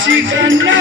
আশিকানা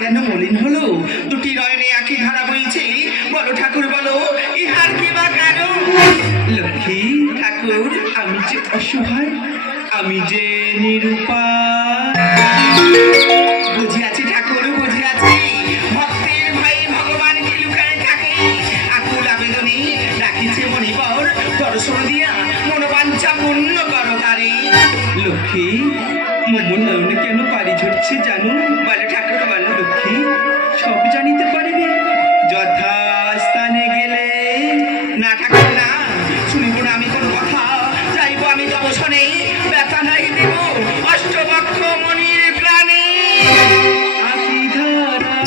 কেন মলিন হলো দুটি নয়নে আঁখি ধারা বইছে বলো ঠাকুর বলো ইহার কি বা কারণ লক্ষ্মী ঠাকুর আমি যে অসহায় আমি যে নিরুপায় বুঝিয়াছি ঠাকুর বুঝিয়াছি ভক্তের ভাই ভগবানকে লুকায় থাকে আকুল আবেদনে ডাকিছে মণিবর দর্শন দিয়া মনোবাঞ্ছা পূর্ণ করো তারে লক্ষ্মী মন নয়নে কেন পারি ঝরছে জানো বলো ঠাকুর বলো লক্ষ্মী সব জানিতে পারিবে যথাস্থানে গেলে না ঠাকুর না শুনিব না আমি কোনো কথা যাইব আমি তব শোনে ব্যথা নাই দেব অষ্টবক্ষ মনির প্রাণে আখি ধারা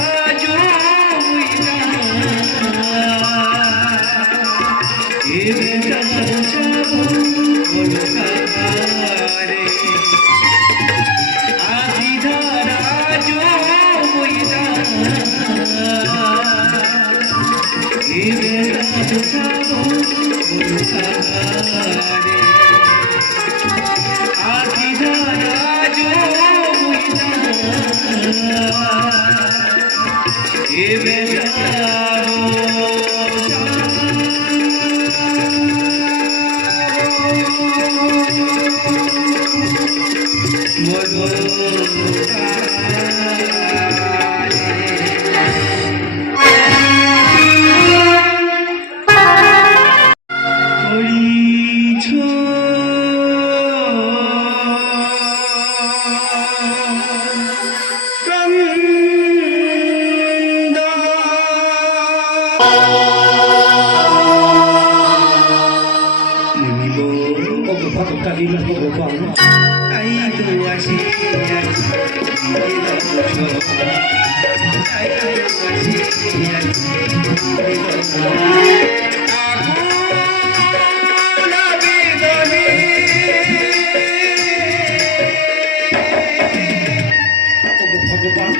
ভগবান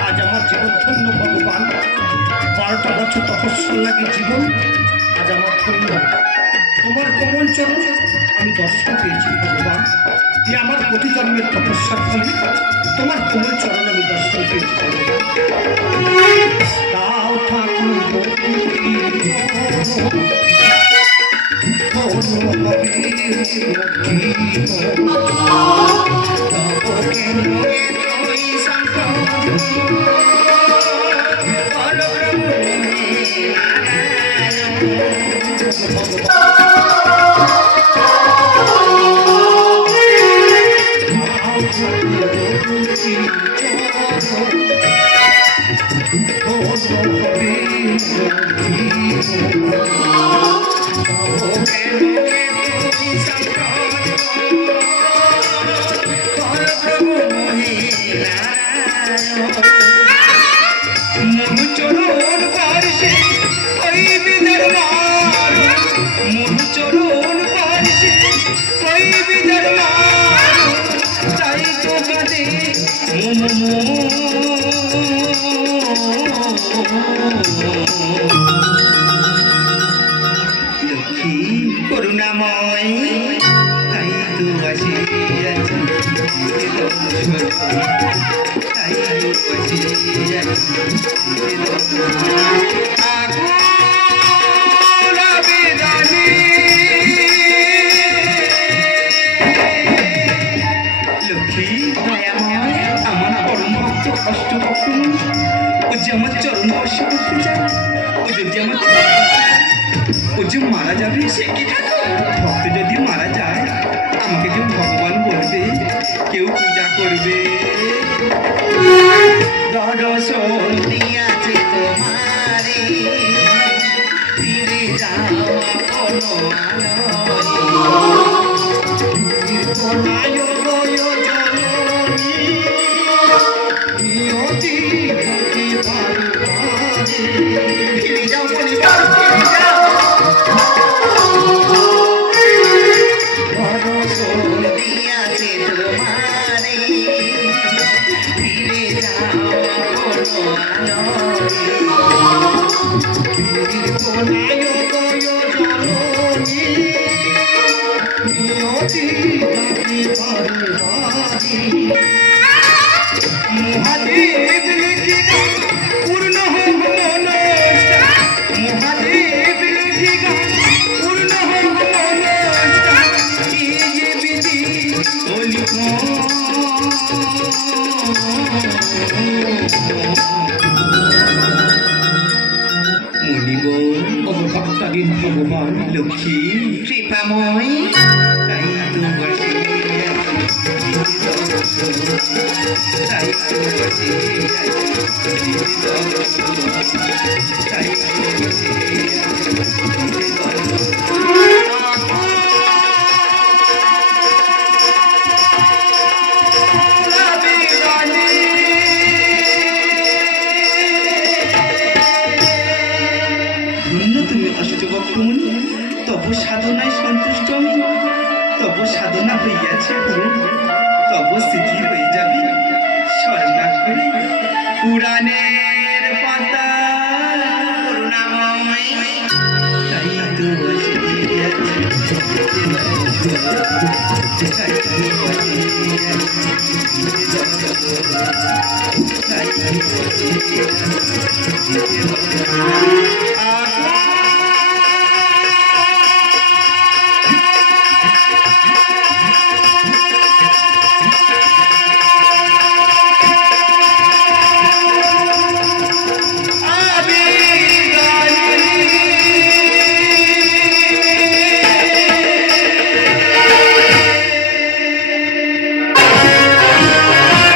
আজ আমার জীবন ধন্য ভগবান 12টা বছর তপস্যার লাগে জীবন আজ আমার ধন্য তোমার কমল চরণ আমি দর্শন পেয়েছি ভগবান যে আমার প্রতি জন্মের তপস্যার ফলে তোমার কমল চরণ আমি দর্শন পেয়েছি তাও ঠাকুর Oh, মনুচরণ পার্শ্বে ওই বিদার মার, মনুচরণ পার্শ্বে ওই বিদার মার, তাই তো কাঁদে লক্ষ্মী করুণাময়, তাই তো আসিয়াছি তাই তো আসিয়াছি আকুল আবেদনে। লক্ষ্মী দয়াময়, আমার পরম ভক্ত অষ্টভক্ত ও যে আমার চরণ স্পর্শ করতে চায়, ও যদি আমার ও যে মারা যাবে সে কি থাকো। ভক্ত যদি মারা যায় আমাকে কেউ ভগবান বলবে, কেউ পূজা করবে। দর্শন দিয়াছে তোমারে, ফিরে যাও কোনো আলোয় জননী, নিয়তি গতি পারে। ফিরে যাও পরিবার, ফিরে যাও। দর্শন দিয়াছে তোমারে, ফিরে যাও কোনো আলোয় জননী, নিয়তি গতি পারে। মহাদেব লিখি গান পূর্ণ হোক মনস্তা, মহাদেব লিখি গান পূর্ণ হোক মনস্তা, এই যে বিধি বলিব মনিব অবভক্তাদীন ভগবান। লক্ষ্মী কৃপাময়, তাই তো তাই তো তাই ধন্য তুমি অষ্টভক্তমণি, তব সাধনায় সন্তুষ্ট আমি, তব সাধনা হইয়াছে পূরণ, তব স্থিতি হয়ে যাবে স্বর্ণাক্ষরে পুরাণের পাতা। করুণাময়, তাই তো আসিয়াছি, তাই তো আসিয়াছি, তাই তো আসিয়াছি।